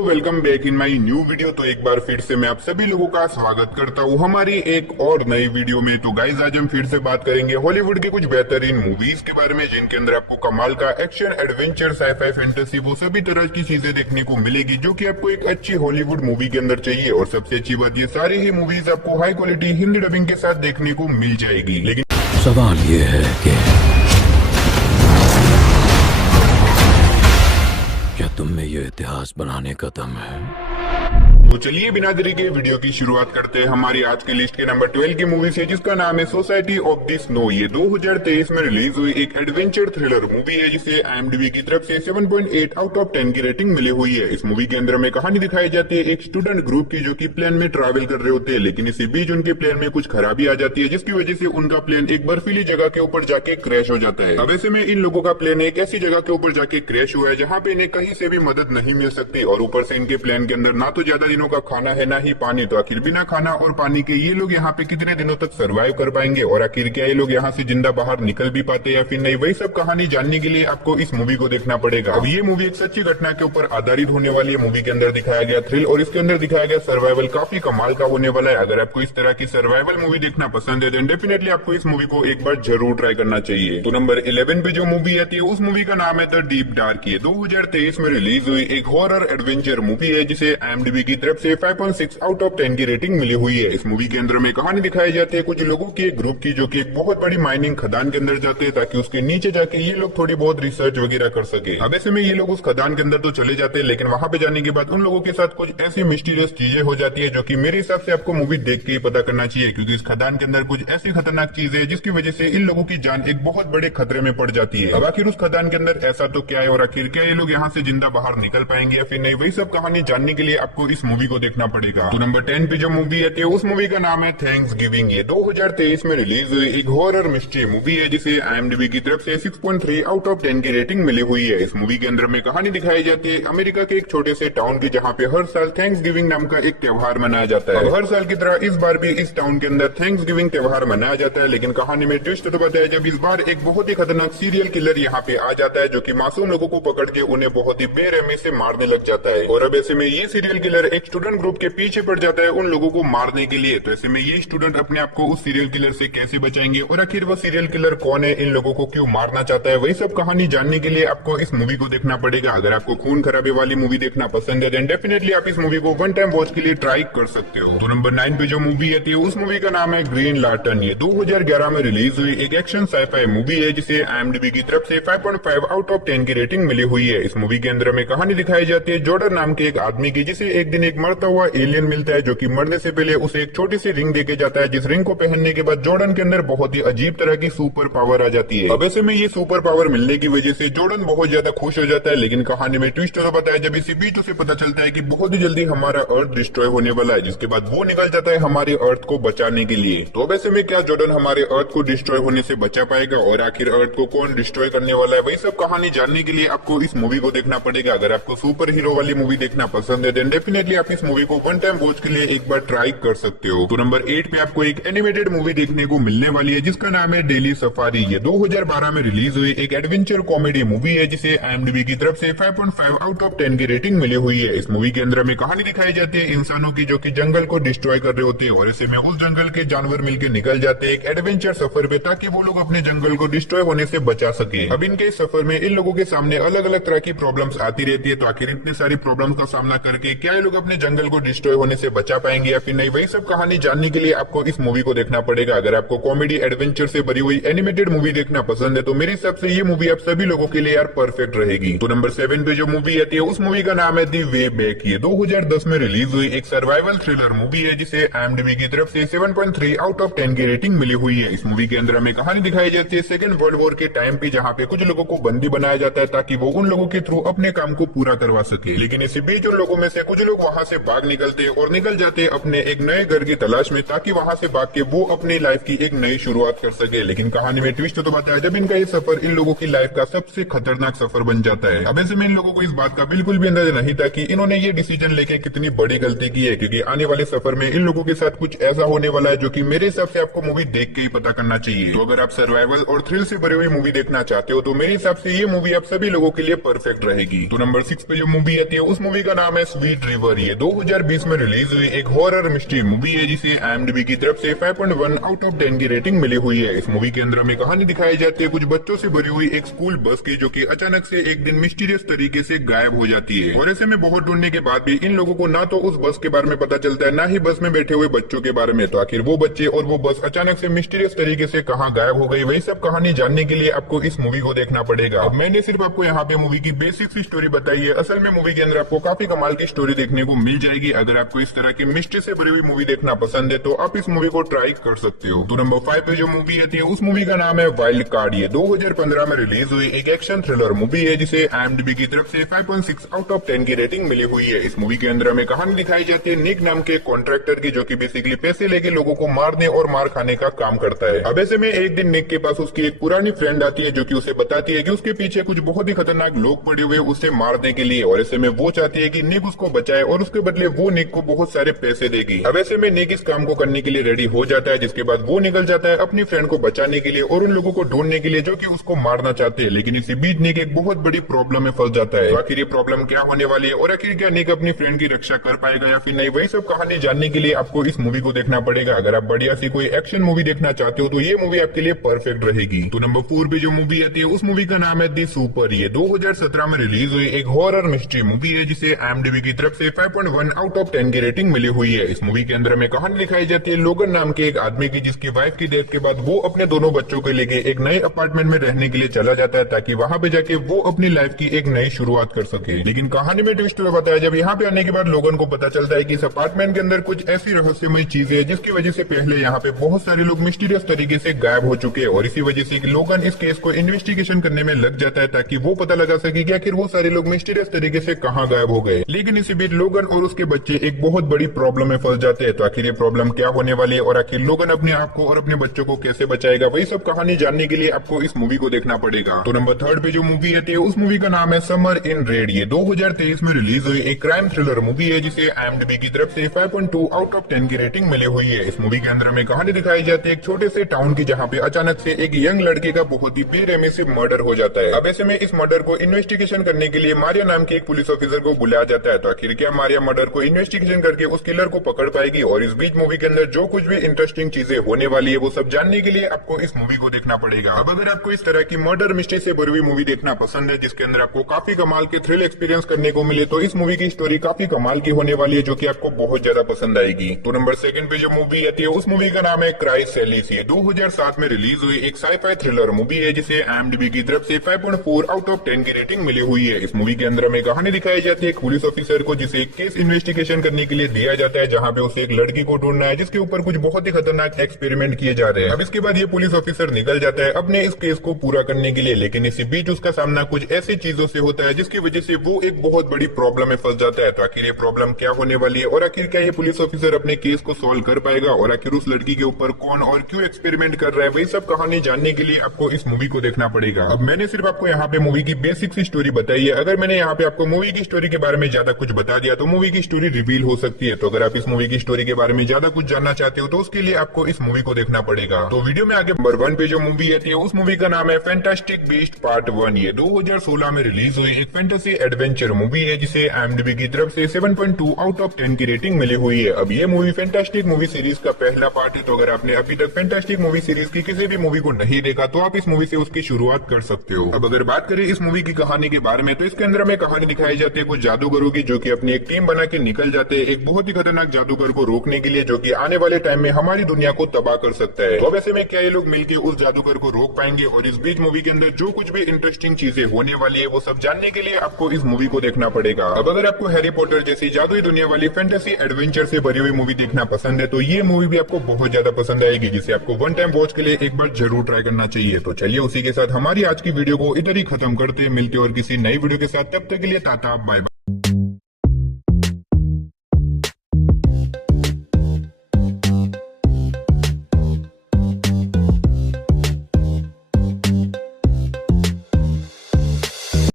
Welcome back in my new video. तो एक बार फिर से मैं आप सभी लोगों का स्वागत करता हूँ हमारी एक और नई वीडियो में। तो गाइज आज हम फिर से बात करेंगे हॉलीवुड के कुछ बेहतरीन मूवीज के बारे में, जिनके अंदर आपको कमाल का एक्शन, एडवेंचर, साईफाई, फैंटेसी, वो सभी तरह की चीजें देखने को मिलेगी जो कि आपको एक अच्छी हॉलीवुड मूवी के अंदर चाहिए। और सबसे अच्छी बात, ये सारी ही मूवीज आपको हाई क्वालिटी हिंदी डबिंग के साथ देखने को मिल जाएगी। लेकिन सवाल ये है कि क्या तुम में ये इतिहास बनाने का दम है? तो चलिए बिना देरी के वीडियो की शुरुआत करते हैं हमारी आज के लिस्ट के नंबर 12 की मूवी से, जिसका नाम है सोसाइटी ऑफ द स्नो। ये 2023 में रिलीज हुई एक एडवेंचर थ्रिलर मूवी है, जिसे IMDb की तरफ से 7.8 आउट ऑफ 10 की रेटिंग मिली हुई है। इस मूवी के अंदर में कहानी दिखाई जाती है एक स्टूडेंट ग्रुप की, जो कि प्लेन में ट्रैवल कर रहे होते हैं, लेकिन इसी बीच उनके प्लेन में कुछ खराबी आ जाती है, जिसकी वजह से उनका प्लेन एक बर्फीली जगह के ऊपर जाके क्रैश हो जाता है। अब ऐसे में इन लोगों का प्लेन एक ऐसी जगह के ऊपर जाके क्रैश हुआ है जहाँ पे इन्हें कहीं से भी मदद नहीं मिल सकती, और ऊपर से इनके प्लेन के अंदर ना तो ज्यादा दिनों का खाना है, ना ही पानी। तो आखिर बिना खाना और पानी के ये लोग यहाँ पे कितने दिनों तक सरवाइव कर पाएंगे, और आखिर क्या ये लोग यहाँ से जिंदा बाहर निकल भी पाते या फिर नहीं, वही सब कहानी जानने के लिए आपको इस मूवी को देखना पड़ेगा। अब ये मूवी एक सच्ची घटना के ऊपर आधारित होने वाली है। मूवी के अंदर दिखाया गया थ्रिल और इसके अंदर दिखाया गया सर्वाइवल काफी कमाल का होने वाला है। अगर आपको इस तरह की सर्वाइवल मूवी देखना पसंद है, देन डेफिनेटली आपको इस मूवी को एक बार जरूर ट्राई करना चाहिए। तो नंबर 11 पे जो मूवी आती है, उस मूवी का नाम है द डीप डार्क। ये 2023 में रिलीज हुई एक हॉरर एडवेंचर मूवी है, जिसे IMDb की तरफ से 5.6 आउट ऑफ 10 की रेटिंग मिली हुई है। इस मूवी के अंदर में कहानी दिखाई जाती है कुछ लोगों की एक ग्रुप की, जो कि एक बहुत बड़ी माइनिंग खदान के अंदर जाते हैं, ताकि उसके नीचे जाके ये लोग थोड़ी बहुत रिसर्च वगैरह कर सके। अब ऐसे में ये लोग उस खदान के अंदर तो चले जाते हैं, लेकिन वहां पे जाने के बाद उन लोगों के साथ कुछ ऐसी मिस्टीरियस चीजें हो जाती है, जो कि मेरे हिसाब से आपको मूवी देख के ही पता करना चाहिए, क्योंकि इस खदान के अंदर कुछ ऐसी खतरनाक चीजें है जिसकी वजह से इन लोगों की जान एक बहुत बड़े खतरे में पड़ जाती है। अब आखिर उस खदान के अंदर ऐसा तो क्या है, और आखिर क्या ये लोग यहाँ से जिंदा बाहर निकल पाएंगे या फिर नहीं, वही सब कहानी जानने के लिए आपको इस मूवी को देखना पड़ेगा। तो नंबर 10 पे जो मूवी आती है, उस मूवी का नाम है थैंक्स गिविंग। ये 2023 में रिलीज हुई एक हॉरर मिस्ट्री मूवी है, जिसे IMDb की तरफ से 6.3 आउट ऑफ 10 की रेटिंग मिली हुई है। इस मूवी के अंदर में कहानी दिखाई जाती है अमेरिका के एक छोटे से टाउन की, जहाँ पे हर साल थैंक्स गिविंग नाम का एक त्योहार मनाया जाता है। हर साल की तरह इस बार भी इस टाउन के अंदर थैंक्स गिविंग त्योहार मनाया जाता है, लेकिन कहानी में ट्विस्ट तो बताया जब इस बार एक बहुत ही खतरनाक सीरियल किलर यहाँ पे आ जाता है, जो कि मासूम लोगों को पकड़ के उन्हें बहुत ही बेरहमी से मारने लग जाता है। और अब ऐसे में ये सीरियल किलर एक स्टूडेंट ग्रुप के पीछे पड़ जाता है उन लोगों को मारने के लिए। तो ऐसे में ये स्टूडेंट अपने आप को उस सीरियल किलर से कैसे बचाएंगे, और आखिर वो सीरियल किलर कौन है, इन लोगों को क्यों मारना चाहता है, वही सब कहानी जानने के लिए आपको इस मूवी को देखना पड़ेगा। अगर आपको खून खराबे वाली मूवी देखना पसंद है, देन डेफिनेटली आप इस मूवी को वन टाइम वॉच के लिए ट्राई कर सकते हो। तो नंबर 9 पे जो मूवी आती है, उस मूवी का नाम है ग्रीन लार्टन। ये 2011 में रिलीज हुई एक एक्शन साईफाई मूवी है, जिसे IMDb की तरफ से 5.5 आउट ऑफ 10 की रेटिंग मिली हुई है। इस मूवी के अंदर में कहानी दिखाई जाती है जॉर्डन नाम के एक आदमी की, जिसे एक दिन एक मरता हुआ एलियन मिलता है, जो कि मरने से पहले उसे एक छोटी सी रिंग देके जाता है, जिस रिंग को पहनने के बाद जॉर्डन के अंदर बहुत ही अजीब तरह की सुपर पावर आ जाती है। अब ऐसे में ये सुपर पावर मिलने की वजह से जॉर्डन बहुत ज्यादा खुश हो जाता है, लेकिन कहानी में ट्विस्ट तो बताया जब इसी बीच उसे पता चलता है कि बहुत ही जल्दी हमारा अर्थ डिस्ट्रॉय होने वाला है, जिसके बाद वो निकल जाता है हमारे अर्थ को बचाने के लिए। तो अब ऐसे में क्या जॉर्डन हमारे अर्थ को डिस्ट्रॉय होने से बचा पाएगा, और आखिर अर्थ को कौन डिस्ट्रॉय करने वाला है, वही सब कहानी जानने के लिए आपको इस मूवी को देखना पड़ेगा। अगर आपको सुपर हीरो वाली मूवी देखना पसंद है, देन डेफिनेटली आप इस मूवी को वन टाइम वॉच के लिए एक बार ट्राई कर सकते हो। तो नंबर 8 पे आपको एक एनिमेटेड मूवी देखने को मिलने वाली है, जिसका नाम है डेली सफारी। ये 2012 में रिलीज हुई एक एडवेंचर कॉमेडी मूवी है, जिसे IMDb की तरफ से 5.5 आउट ऑफ 10 की रेटिंग मिली हुई है। इस मूवी के अंदर में कहानी दिखाई जाती है इंसानों की, जो कि जंगल को डिस्ट्रॉय कर रहे होते हैं, और ऐसे में उस जंगल के जानवर मिलकर निकल जाते हैं एक एडवेंचर सफर पे, ताकि वो लोग अपने जंगल को डिस्ट्रॉय होने से बचा सके। अब इनके सफर में इन लोगों के सामने अलग अलग तरह की प्रॉब्लम्स आती रहती है। तो आखिर इतनी सारी प्रॉब्लम्स का सामना करके क्या ये लोग अपने जंगल को डिस्ट्रॉय होने से बचा पाएंगे या फिर नहीं, वही सब कहानी जानने के लिए आपको इस मूवी को देखना पड़ेगा। अगर आपको कॉमेडी एडवेंचर से भरी हुई एनिमेटेड मूवी देखना पसंद है, तो मेरे हिसाब से ये मूवी आप सभी लोगों के लिए यार परफेक्ट रहेगी। तो नंबर 7 पे जो मूवी आती है, उस मूवी का नाम है दी वे बैक। ये 2010 में रिलीज हुई एक सर्वाइवल थ्रिलर मूवी है, जिसे IMDb की तरफ से 7.3 आउट ऑफ 10 की रेटिंग मिली हुई है। इस मूवी के अंदर हमें कहानी दिखाई जाती है सेकेंड वर्ल्ड वॉर के टाइम पे, जहाँ पे कुछ लोगों को बंदी बनाया जाता है, ताकि वो उन लोगों के थ्रू अपने काम को पूरा करवा सके। लेकिन इसी बीच उन लोगों में से कुछ लोग वहां वहाँ से भाग निकलते और निकल जाते अपने एक नए घर की तलाश में, ताकि वहाँ से भाग के वो अपनी लाइफ की एक नई शुरुआत कर सके। लेकिन कहानी में ट्विस्ट तो बताया जब इनका ये सफर इन लोगों की लाइफ का सबसे खतरनाक सफर बन जाता है। अब ऐसे में इन लोगों को इस बात का बिल्कुल भी अंदाजा नहीं था कि इन्होंने ये डिसीजन लेके कितनी बड़ी गलती की है, क्योंकि आने वाले सफर में इन लोगों के साथ कुछ ऐसा होने वाला है जो कि मेरे हिसाब से आपको मूवी देख के ही पता करना चाहिए। तो अगर आप सर्वाइवल और थ्रिल से भरी हुई मूवी देखना चाहते हो तो मेरे हिसाब से ये मूवी आप सभी लोगों के लिए परफेक्ट रहेगी। तो नंबर 6 पे जो मूवी आती है उस मूवी का नाम है स्वीट रिवर। ये 2020 में रिलीज हुई एक हॉरर मिस्ट्री मूवी है जिसे IMDb की तरफ से 5.1 आउट ऑफ 10 की रेटिंग मिली हुई है। इस मूवी के अंदर हमें कहानी दिखाई जाती है कुछ बच्चों से भरी हुई एक स्कूल बस की, जो कि अचानक से एक दिन मिस्टीरियस तरीके से गायब हो जाती है। और ऐसे में बहुत ढूंढने के बाद भी इन लोगों को ना तो उस बस के बारे में पता चलता है, ना ही बस में बैठे हुए बच्चों के बारे में। तो आखिर वो बच्चे और वो बस अचानक से मिस्टीरियस तरीके से कहाँ गायब हो गई, वही सब कहानी जानने के लिए आपको इस मूवी को देखना पड़ेगा। अब मैंने सिर्फ आपको यहाँ पे मूवी की बेसिक सी स्टोरी बताई है। असल में मूवी के अंदर आपको काफी कमाल की स्टोरी देखने को मिल जाएगी। अगर आपको इस तरह की मिस्ट्री से भरी हुई मूवी देखना पसंद है तो आप इस मूवी को ट्राई कर सकते हो। तो नंबर 5 पे जो मूवी आती है उस मूवी का नाम है वाइल्ड कार्ड। ये 2015 में रिलीज हुई एक एक्शन थ्रिलर मूवी है जिसे IMDb की तरफ से 5.6 आउट ऑफ 10 की रेटिंग मिली हुई है। इस मूवी के अंदर हमें कहानी दिखाई जाती है निक नाम के कॉन्ट्रैक्टर की, जो कि बेसिकली पैसे लेके लोगों को मारने और मार खाने का काम करता है। अब ऐसे में एक दिन निक के पास उसकी एक पुरानी फ्रेंड आती है जो कि उसे बताती है कि उसके पीछे कुछ बहुत ही खतरनाक लोग पड़े हुए उसे मारने के लिए। और ऐसे में वो चाहती है कि निक उसको बचाए और उसके बदले वो निक को बहुत सारे पैसे देगी। अब ऐसे में निक इस काम को करने के लिए रेडी हो जाता है, जिसके बाद वो निकल जाता है अपनी फ्रेंड को बचाने के लिए और उन लोगों को ढूंढने के लिए जो कि उसको मारना चाहते हैं। लेकिन इसी बीच निक एक बहुत बड़ी प्रॉब्लम में फंस जाता है। तो आखिर ये प्रॉब्लम क्या होने वाली है और आखिर क्या निक अपनी फ्रेंड की रक्षा कर पाएगा या फिर नहीं, वही सब कहानी जानने के लिए आपको इस मूवी को देखना पड़ेगा। अगर आप बढ़िया सी कोई एक्शन मूवी देखना चाहते हो तो ये मूवी आपके लिए परफेक्ट रहेगी। तो नंबर 4 पे जो मूवी आती है उस मूवी का नाम है दी सुपर। ये 2017 में रिलीज हुई एक हॉरर मिस्ट्री मूवी है जिसे IMDb की तरफ से 5.1 आउट ऑफ 10 की रेटिंग मिली हुई है। इस मूवी के अंदर हमें कहानी दिखाई जाती है लोगन नाम के एक आदमी की, जिसकी वाइफ की डेथ के बाद वो अपने दोनों बच्चों को लेके एक नए अपार्टमेंट में रहने के लिए चला जाता है, ताकि वहां पे जाके वो अपनी लाइफ की एक नई शुरुआत कर सके। लेकिन कहानी में ट्विस्ट बताया जब यहाँ पे आने के बाद लोगन को पता चलता है कि इस अपार्टमेंट के अंदर कुछ ऐसी रहस्यमय चीजें है जिसकी वजह से पहले यहाँ पे बहुत सारे लोग मिस्टीरियस तरीके से गायब हो चुके हैं। और इसी वजह से लोगन इस केस को इन्वेस्टिगेशन करने में लग जाता है ताकि वो पता लगा सके कि आखिर वो सारे लोग मिस्टीरियस तरीके से कहाँ गायब हो गए। लेकिन इसी बीच लोगन और उसके बच्चे एक बहुत बड़ी प्रॉब्लम में फंस जाते हैं। तो आखिर ये प्रॉब्लम क्या होने वाली है और आखिर लोगन अपने आप को और अपने बच्चों को कैसे बचाएगा, वही सब कहानी जानने के लिए आपको इस मूवी को देखना पड़ेगा। तो नंबर 3 पे जो मूवी आती है उस मूवी का नाम है समर इन रेड। ये 2023 में रिलीज हुई एक क्राइम थ्रिलर मूवी है जिसे IMDb की तरफ से 5.2 आउट ऑफ 10 की रेटिंग मिली हुई है। इस मूवी के अंदर हमें कहानी दिखाई जाती है एक छोटे से टाउन की, जहाँ पे अचानक से एक यंग लड़के का बहुत ही बेरहमी से मर्डर हो जाता है। अब ऐसे में इस मर्डर को इन्वेस्टिगेशन करने के लिए मारिया नाम के एक पुलिस ऑफिसर को बुलाया जाता है। तो आखिर क्या मारिया मर्डर को इन्वेस्टिगेशन करके उस किलर को पकड़ पाएगी? और इस बीच मूवी के अंदर जो कुछ भी इंटरेस्टिंग चीजें होने वाली है वो सब जानने के लिए आपको इस मूवी को देखना पड़ेगा। अब अगर आपको इस तरह की मर्डर मिस्ट्री से भरी हुई मूवी देखना पसंद है जिसके अंदर आपको काफी कमाल के थ्रिल एक्सपीरियंस करने को मिले, तो इस मूवी की स्टोरी काफी कमाल की होने वाली है जो कि आपको बहुत ज्यादा पसंद आएगी। तो नंबर 2 पे जो मूवी आती है उस मूवी का नाम है क्राई सेलिस। ये 2007 में रिलीज हुई एक साई-फाई थ्रिलर मूवी है जिसे IMDb की तरफ से 5.4 आउट ऑफ 10 की रेटिंग मिली हुई है। इस मूवी के अंदर हमें कहानी दिखाई जाती है एक पुलिस ऑफिसर को जिसे एक केस इन्वेस्टिगेशन करने के लिए दिया जाता है, जहाँ पे उसे एक लड़की को ढूंढना है जिसके ऊपर कुछ बहुत ही खतरनाक एक्सपेरिमेंट किए जा रहे हैं। अब इसके बाद ये पुलिस ऑफिसर निकल जाता है अपने इस केस को पूरा करने के लिए, लेकिन इसी बीच उसका सामना कुछ ऐसी चीजों से होता है जिसकी वजह से वो एक बहुत बड़ी प्रॉब्लम में फंस जाता है। तो आखिर ये प्रॉब्लम क्या होने वाली है और आखिर क्या ये पुलिस ऑफिसर अपने केस को सॉल्व कर पाएगा और आखिर उस लड़की के ऊपर कौन और क्यों एक्सपेरिमेंट कर रहा है, वही सब कहानी जानने के लिए आपको इस मूवी को देखना पड़ेगा। अब मैंने सिर्फ आपको यहाँ पे मूवी की बेसिक सी स्टोरी बताई है। अगर मैंने यहाँ पे आपको मूवी की स्टोरी के बारे में ज्यादा कुछ बता दिया तो मूवी की स्टोरी रिवील हो सकती है। तो अगर आप इस मूवी की स्टोरी के बारे में ज्यादा कुछ जानना चाहते हो तो उसके लिए आपको इस मूवी को देखना पड़ेगा। तो वीडियो में आगे नंबर 1 पे जो मूवी आती है उस मूवी का नाम है फैंटास्टिक बीस्ट पार्ट 1। ये 2016 में रिलीज हुई एक फैंटेसी एडवेंचर मूवी है जिसे IMDb की तरफ से 7.2 आउट ऑफ 10 की रेटिंग मिली हुई है। अब ये मूवी फैंटास्टिक मूवी सीरीज का पहला पार्ट है। तो अगर आपने अभी तक फैंटास्टिक मूवी सीरीज की किसी भी मूवी को नहीं देखा तो आप इस मूवी से उसकी शुरुआत कर सकते हो। अब अगर बात करें इस मूवी की कहानी के बारे में तो इसके अंदर हमें कहानी दिखाई जाती है कुछ जादूगरों की, जो कि अपनी एक टीम बना के निकल जाते हैं एक बहुत ही खतरनाक जादूगर को रोकने के लिए, जो कि आने वाले टाइम में हमारी दुनिया को तबाह कर सकता है। तो अब ऐसे में क्या ये लोग मिलकर उस जादूगर को रोक पाएंगे? और इस बीच मूवी के अंदर जो कुछ भी इंटरेस्टिंग चीजें होने वाली है वो सब जानने के लिए आपको इस मूवी को देखना पड़ेगा। अब अगर आपको हैरी पॉटर जैसी जादुई दुनिया वाली फैंटेसी एडवेंचर से भरी हुई मूवी देखना पसंद है तो ये मूवी भी आपको बहुत ज्यादा पसंद आएगी, जिसे आपको वन टाइम वॉच के लिए एक बार जरूर ट्राई करना चाहिए। तो चलिए उसी के साथ हमारी आज की वीडियो को इधर ही खत्म करते, मिलते और किसी नई वीडियो के साथ, तब तक के लिए टाटा बाय बाय।